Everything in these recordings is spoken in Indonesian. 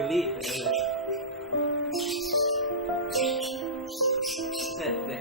Geli. Set deh.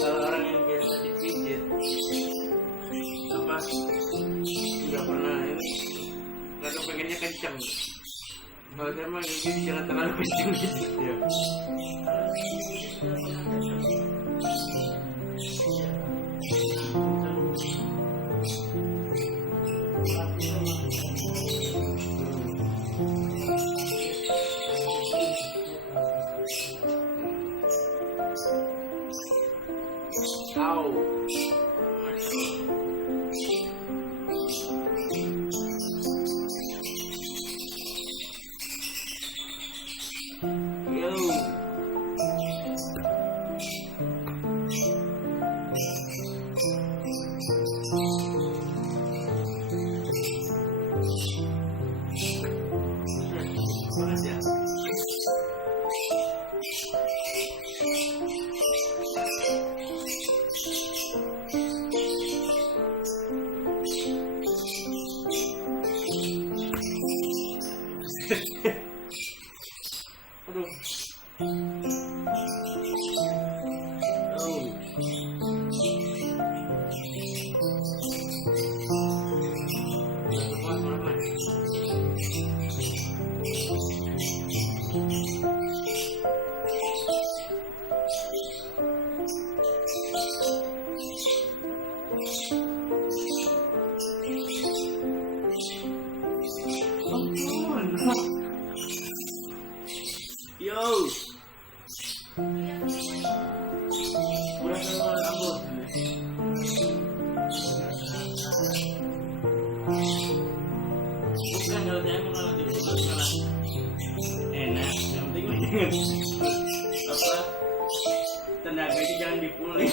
Kalau orang yang biasa dipijit apa nggak pernah ini, kadang pengennya kencang. Kalau saya mah gigi jangan terlalu kencang gitu ya. Aduh. Yo. Udah keluar rambut. Bukan kalau saya mau kalau dibuat malah enak. Yang penting apa tenaga itu jangan dipulih.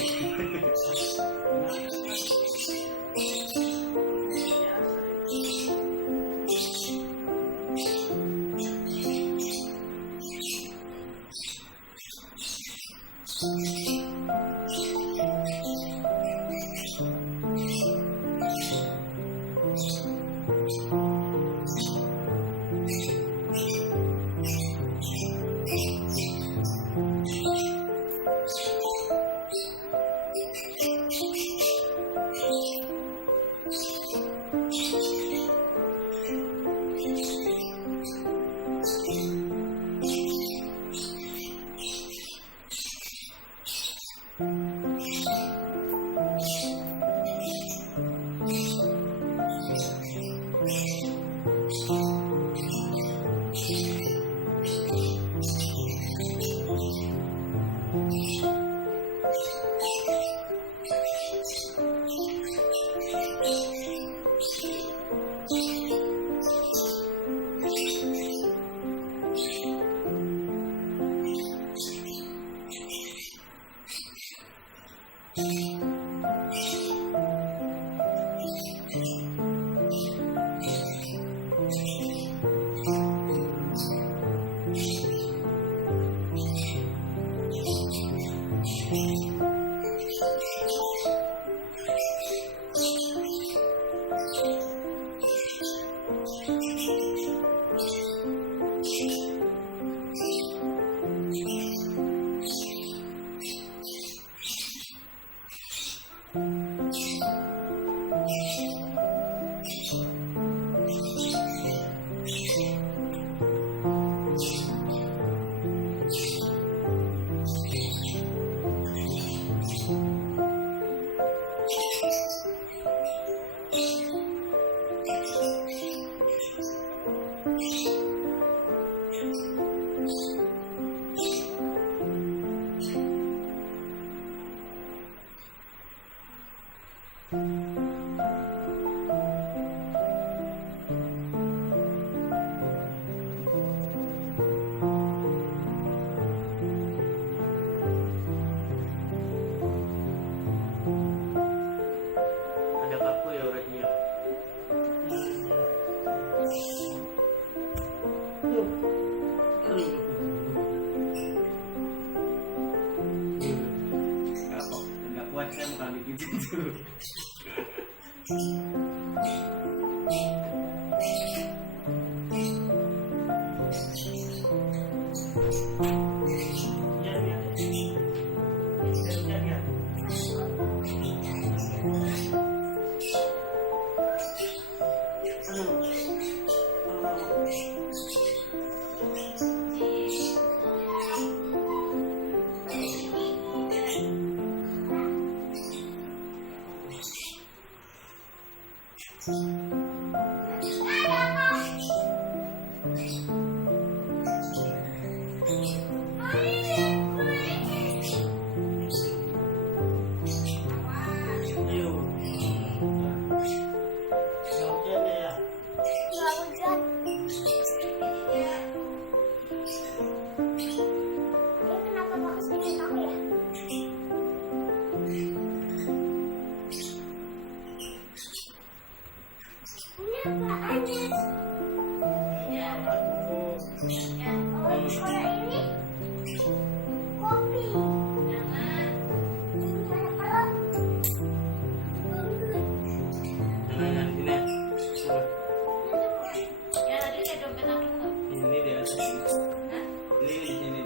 Ada kaku ya orangnya. Kapok, nggak kuat saya mau kali gitu. Ini di atas ini di sini.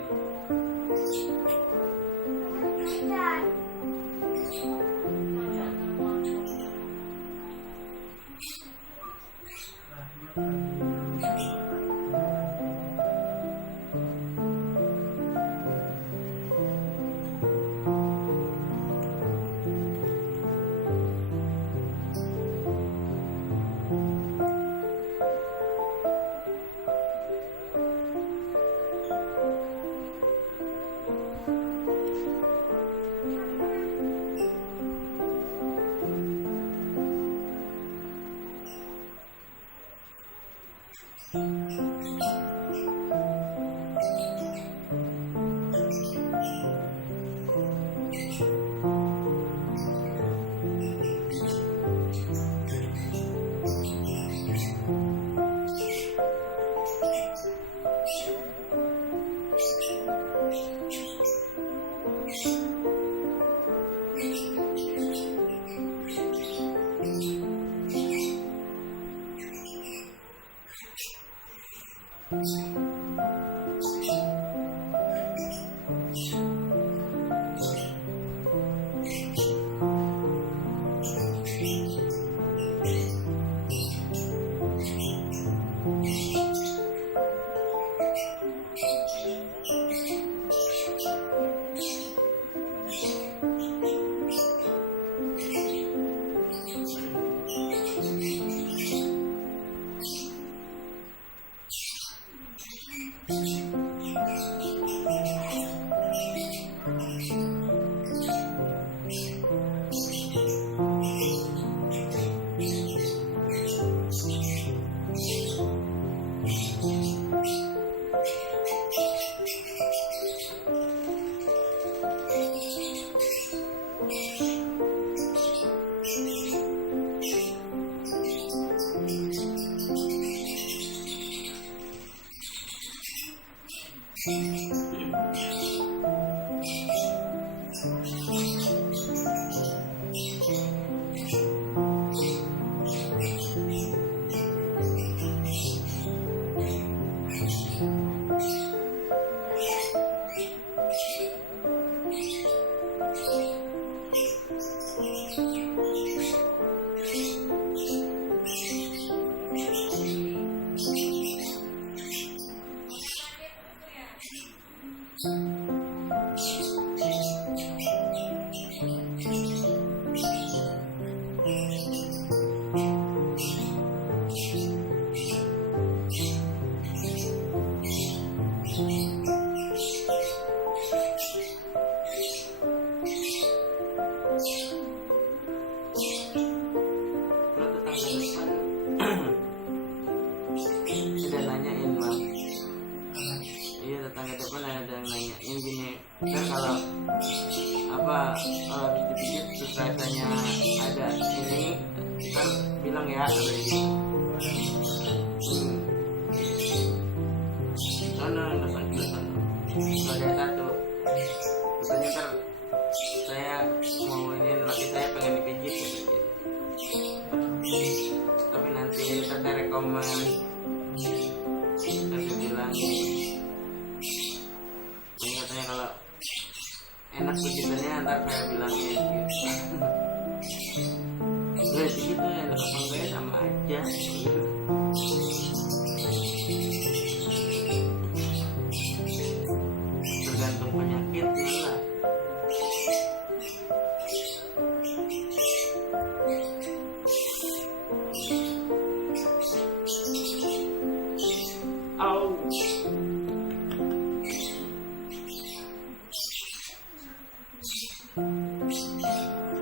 Udah nanyain bang. Iya, tetangga depan ada yang nanyain gini, kan kalau dipijit terus rasanya ada ini kan bilang ya ada ini. Sana datang ke sana. Ada satu. Katanya ntar saya mau ini laki saya pengen dipijit gitu. Tapi nanti saya rekomen. Saya bilang ini katanya kalau enak pijitannya ntar saya bilangin gitu. Gue gitu enak apa enggak sama aja. Tergantung penyakitnya lah. Au.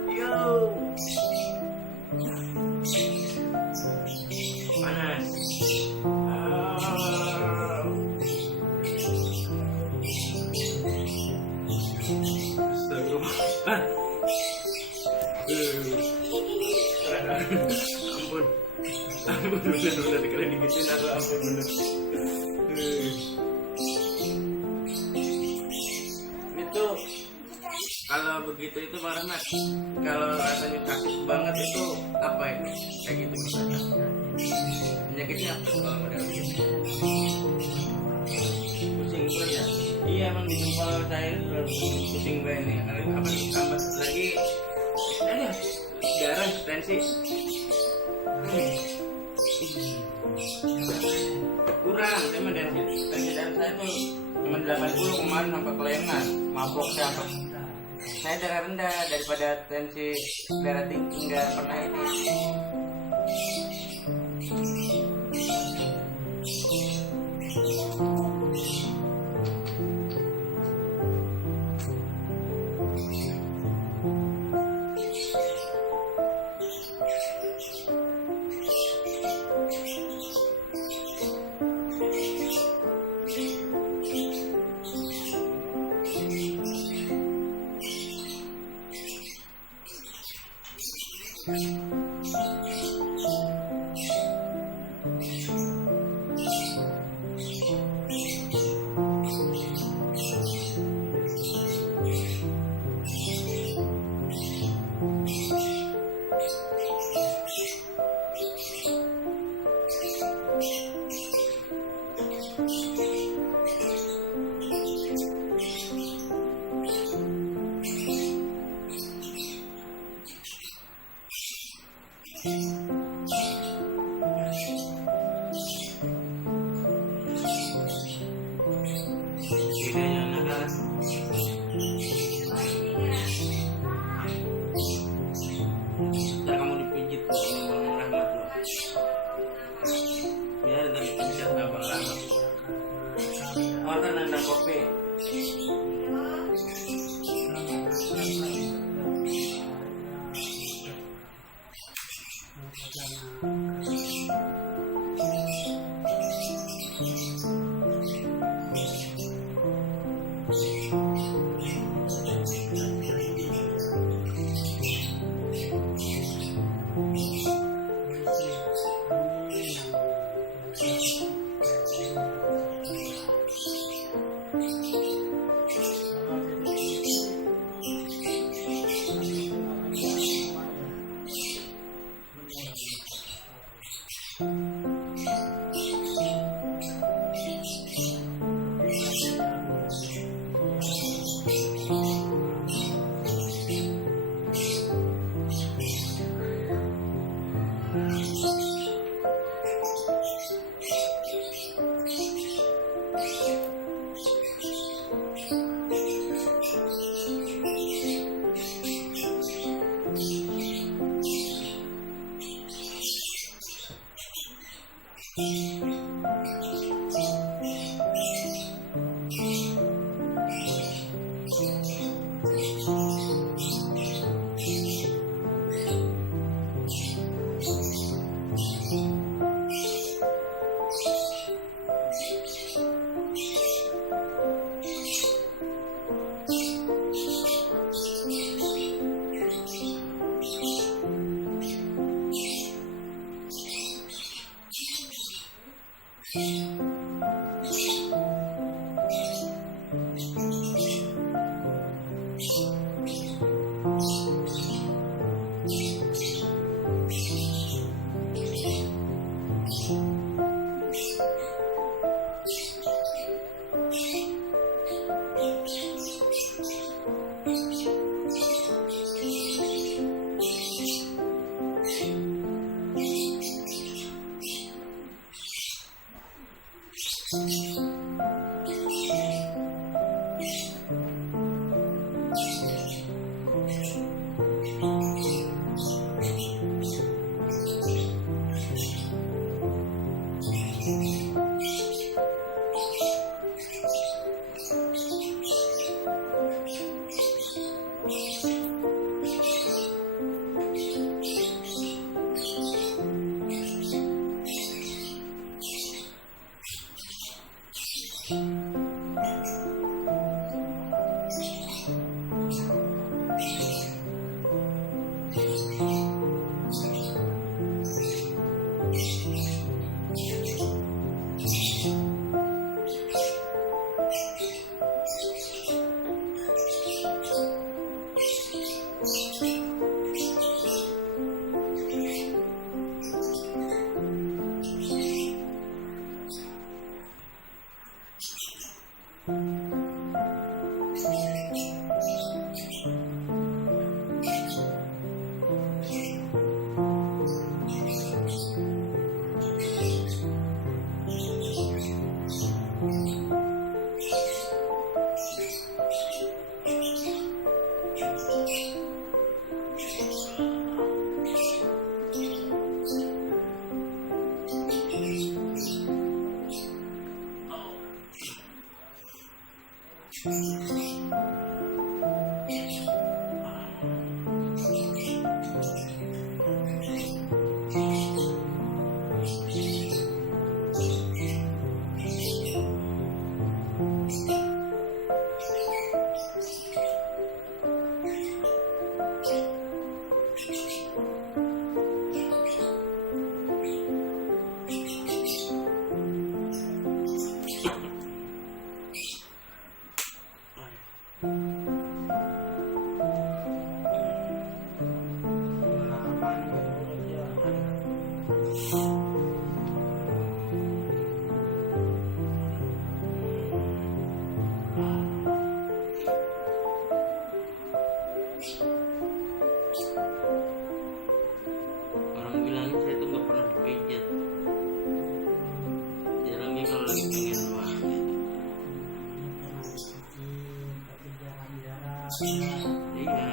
Yo. Panas. Ampun bener kalian digituin aku ampun bener. Itu kalau begitu itu Pak Rahmat, kalau rasanya sakit banget itu apa ini kayak gitu misalnya penyakitnya apa kalau model gitu? Pusing gue ya. Iya emang di jempol saya pusing gue ini karena apa tambah lagi darah tensi kurang. Emang tensi darah saya tuh cuma 80 kemarin sampai kelengan mabok saya darah rendah daripada tensi darah tinggi nggak pernah ini. Bedanya adalah ntar kamu dipijit sama Bang Rahmat loh. Biar ntar dipijit sama Bang Rahmat. Oh ntar nendang kopi. Orang bilangin saya tuh nggak pernah dipijat. Jarangnya kalau lagi pengen doang gitu. Iya.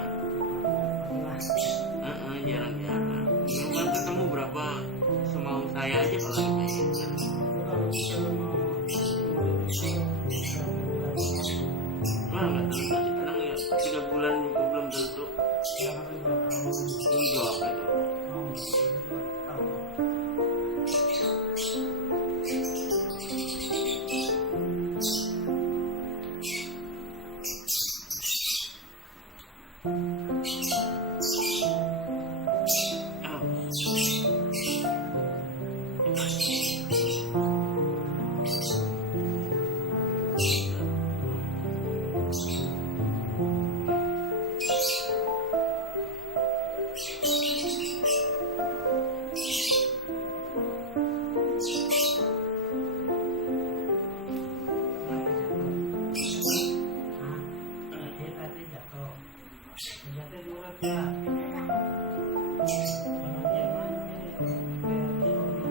Jarang-jarang. Cuma ketemu berapa semau saya aja kalau lagi pengen kan. Wah nggak tentu sih, kadang ya 3 bulan juga belum tentu. Enggak gitu.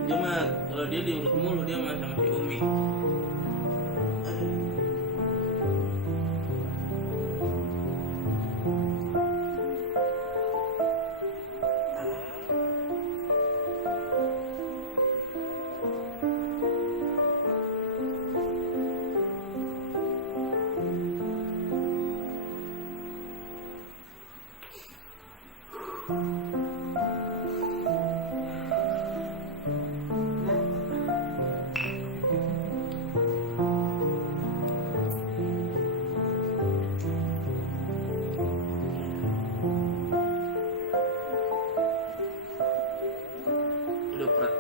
Dia mah kalau dia diurut mulu dia mah sama si Umi. Udah berat.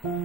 Pijit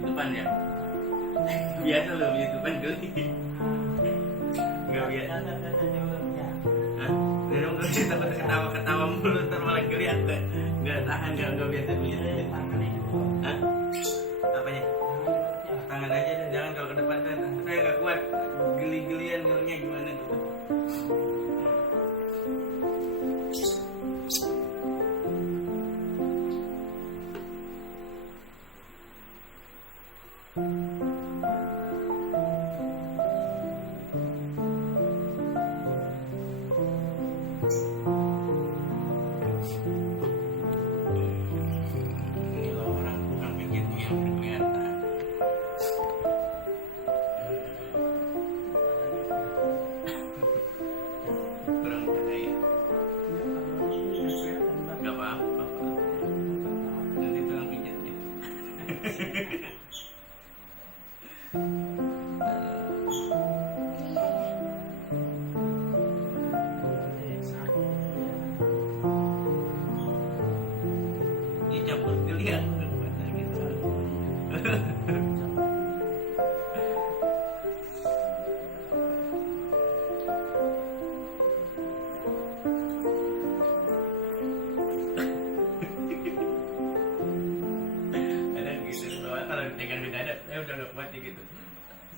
depan ya? Biasa loh pijit depan geli. Nggak biasa. Hah? Dia nggak bisa takut ketawa mulu ntar malah geli atau nggak tahan nggak biasa pijit. Hah? Apanya? Tangan aja dan jangan kalau ke depan kan. Saya nggak kuat geli-gelian ngelinya gimana gitu. Ini loh orang pijit yang kelihatan. Kurang cahaya. Gak apa-apa. Nanti tukang pijitnya.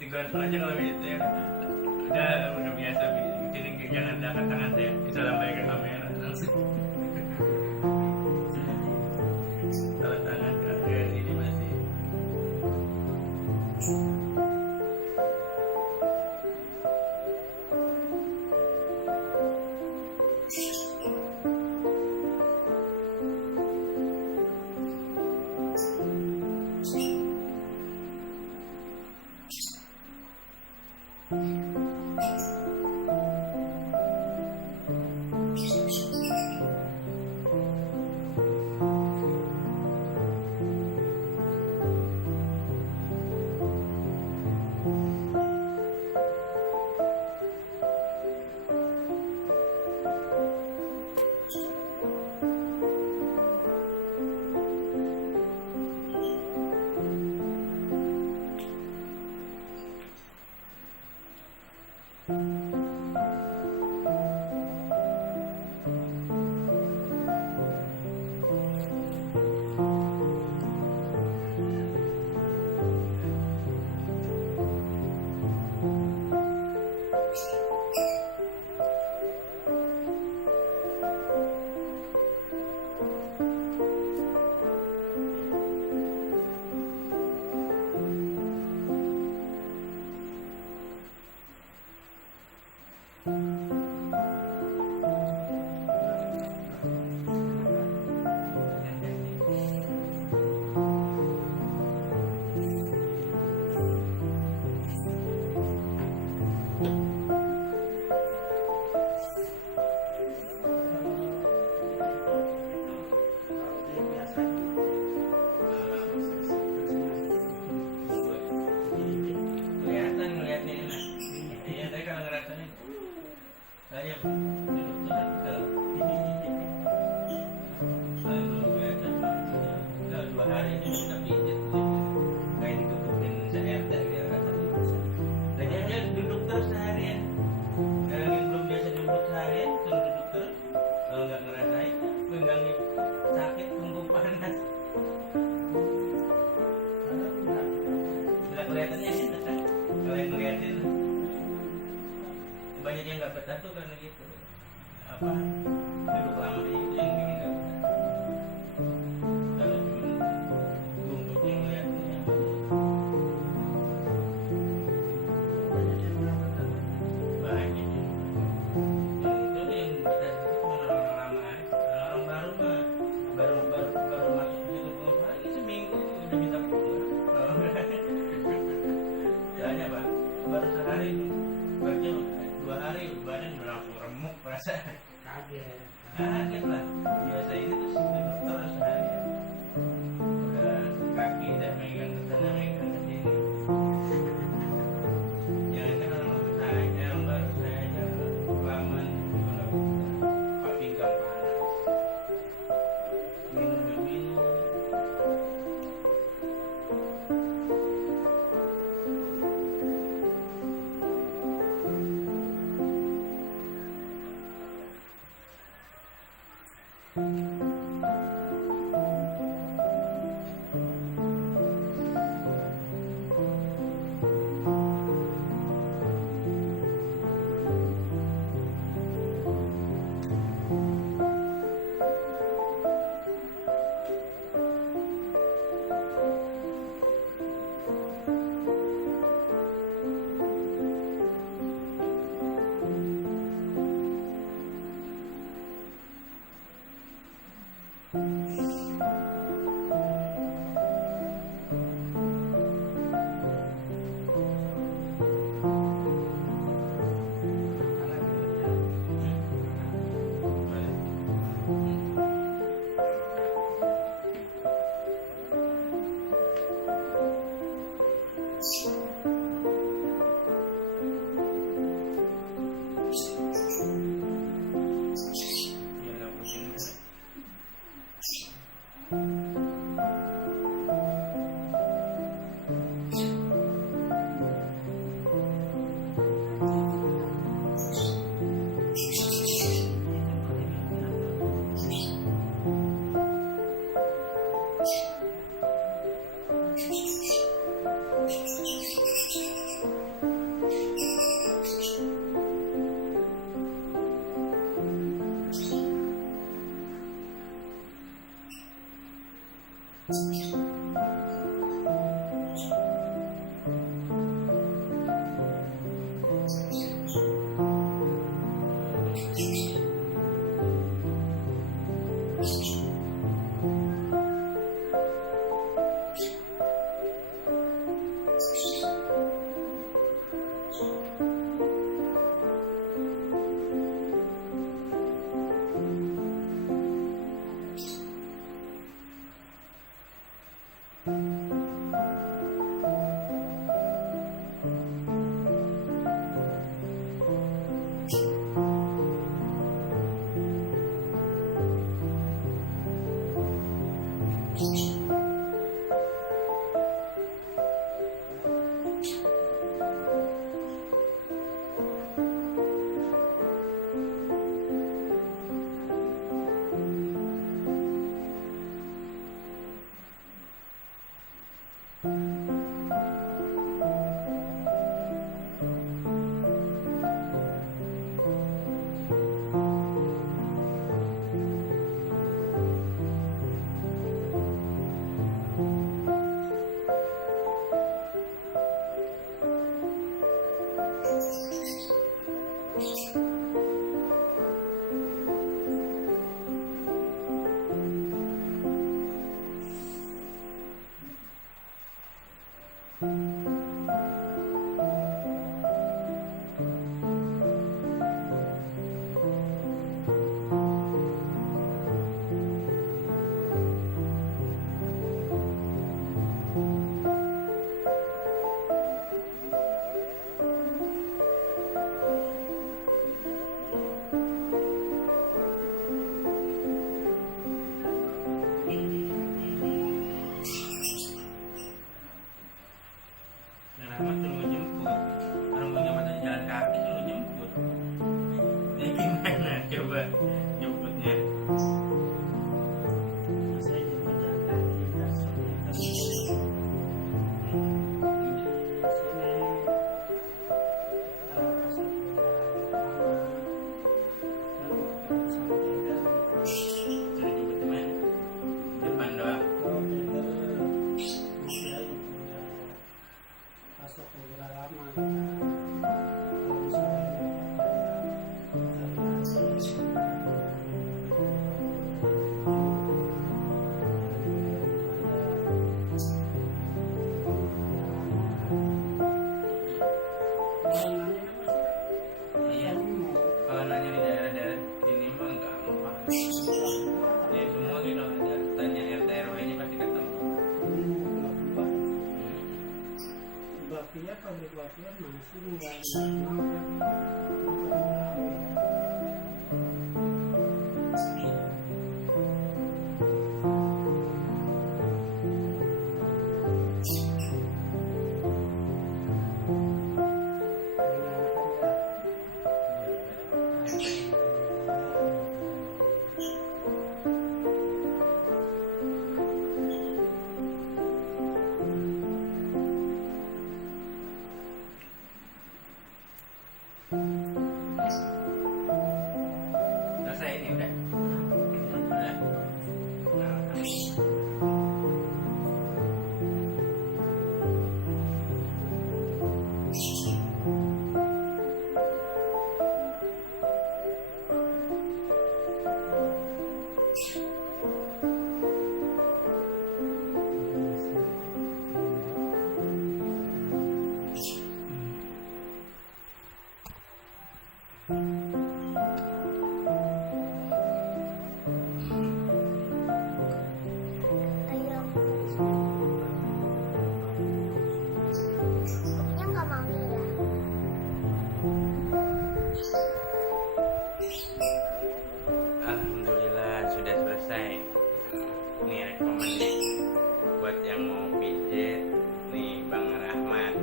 digantung aja kalau itu ya. Udah biasa jadi jangan angkat tangan saya bisa lambaikan kamera langsung. Kalau tangan ke sini masih. Kelihatannya enak kan kalau yang ngeliatin banyak yang nggak betah tuh karena gitu apa duduk lama itu yang bikin nggak betah kalau cuma duduk yang ngeliatinnya banyak yang nggak betah banyak yang itu yang betah itu cuma orang lama aja orang baru mah baru masuk ke situ lagi seminggu udah minta pulang soalnya pak baru sehari baru 2 hari badan berlangsung remuk rasa kaget lah biasa ini tuh duduk terus sehari udah kaki udah megang ke sana megang ke sini yang itu orang baru saya kelamaan gimana pak pinggang panas minum Rahmat suruh jemput, orang punya mata jalan kaki suruh jemput. Ini gimana coba jemputnya? Saya juga jalan kaki dasarnya kan di sini asal dan sama dia Suruh jemput di mana? Depan doang. masuk ke lama kalau misalnya Iya. Kalau nanya di daerah-daerah sini mah gampang. Ya semua gitu ada tanya RT RW-nya pasti ketemu. Bakpia pabrik bakpia masih nggak mau Selesai ini udah. Udah. Kopinya nggak mau ya. Alhamdulillah sudah selesai. Nih rekomendasi buat yang mau pijet nih Bang Rahmat.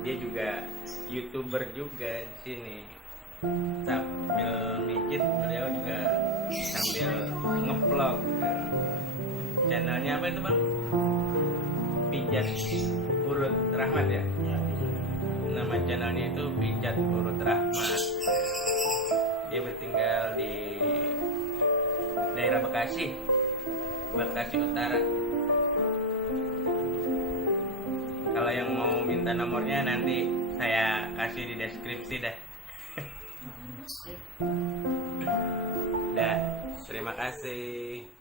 Dia juga YouTuber juga di sini. Sambil mijit beliau juga sambil ngevlog. Channelnya apa itu Bang? Pijat Urut Rahmat ya. Nama channelnya itu Pijat Urut Rahmat. Dia bertinggal di daerah Bekasi. Bekasi Utara. Kalau yang mau minta nomornya nanti saya kasih di deskripsi dah. Dah, terima kasih.